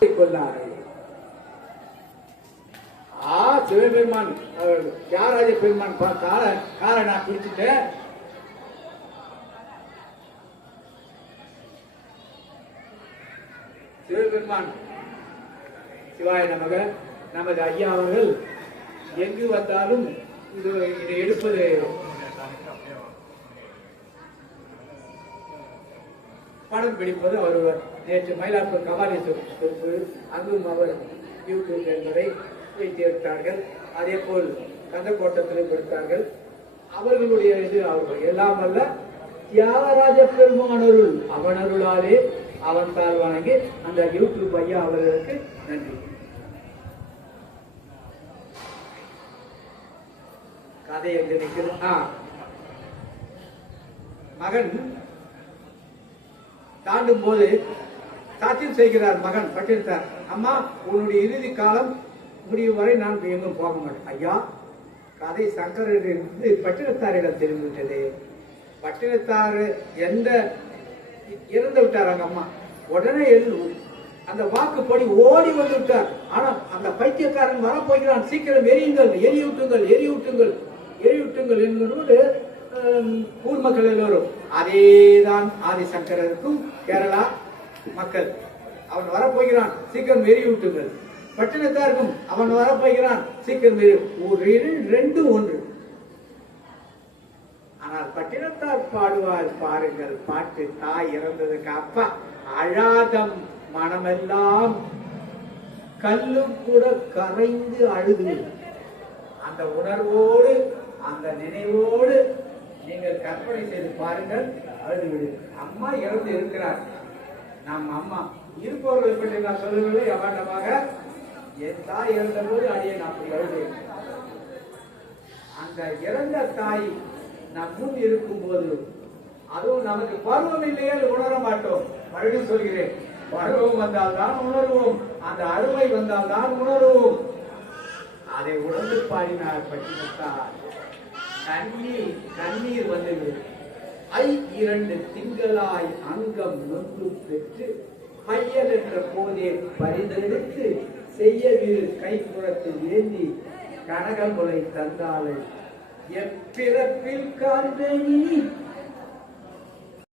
கொள்ளாரே. ஆ சிவபெருமான் தியாகராஜ பெருமான் பா- கால நான் பிடிச்சிட்டேன் சிவபெருமான் சிவாய நமக நமது ஐயா அவர்கள் எங்கு வந்தாலும் இது இதை எடுப்பது படம் பிடிப்பது ஒருவர். நேற்று மயிலாப்பூர் கபாலி சொற்பு அங்கும் அவர் யூடியூப் என்பதை வைத்திருக்கிறார்கள். அதே போல் கந்தக்கோட்டத்திலும் கொடுத்தார்கள். அவர்களுடைய இது அவர்கள் எல்லாம் அல்ல தியாகராஜ பெருமானருள் அவனருளாலே அவன் தாழ் வணங்கி அந்த யூடியூப் ஐயா அவர்களுக்கு நன்றி. கதை எங்க நிற்கிறது? மகன் தாண்டும் போது சாத்தியம் செய்கிறார் மகன் பட்டிருத்தார். அம்மா உன்னுடைய இறுதி காலம் முடியும் வரை நான் எங்கும் போக மாட்டேன். ஐயா கதை சங்கரிலிருந்து பட்டினத்தாரிடம் திரும்பிவிட்டது பட்டினத்தார் எந்த இறந்து விட்டார் அங்க அம்மா. உடனே எழு அந்த வாக்குப்படி ஓடி வந்து விட்டார். ஆனா அந்த பைத்தியக்காரன் வரப்போகிறான். சீக்கிரம் எரியுங்கள் எரியூட்டுங்கள் எரியூட்டுங்கள். எரியூட்டுங்கள் என்பதோடு ஊர் மக்கள் எல்லோரும். அதேதான் ஆதிசங்கரருக்கும் கேரளா மக்கள். அவன் வரப்போகிறான் சீக்கிரம் வெறி விட்டுங்கள் பட்டினத்தாருக்கும் அவன் வரப்போகிறான் சீக்கிரம் ஒரு ரெண்டு ஒன்று. ஆனால் பட்டினத்தார் பாடுவார் பாருங்கள் பாட்டு தாய் இறந்ததுக்கு அப்பா அழாதம் மனமெல்லாம் கல்லு கூட கரைந்து அழுது. அந்த உணர்வோடு அந்த நினைவோடு நீங்கள் கற்பனை செய்து பாருங்கள் அழுது விடு அம்மா இறந்து இருக்கிறார். நம் அம்மா இருப்பவர்களை பற்றி நான் சொல்லவில்லை அபாண்டமாக என் தாய் இறந்த போது அடியை நான் அப்படி அழுதேன் அந்த இறந்த தாய் நம் முன் இருக்கும்போது அதுவும் நமக்கு பருவம் இல்லையே உணர மாட்டோம். மறுபடியும் சொல்கிறேன் பருவம் வந்தால் தான் உணர்வோம். அந்த அருமை வந்தால் தான் உணர்வோம். அதை உணர்ந்து பாடினார் பட்டினத்தார். கண்ணீர் கண்ணீர் வந்தது. ஐ இரண்டு திங்களாய் அங்கம் நொந்து பெற்று பையன் என்ற போதே பரிந்தெடுத்து செய்யவிரு கைப்புறத்தில் ஏந்தி கனகமுலை தந்தாளை. எப்பிறப்பில் காண்பேனி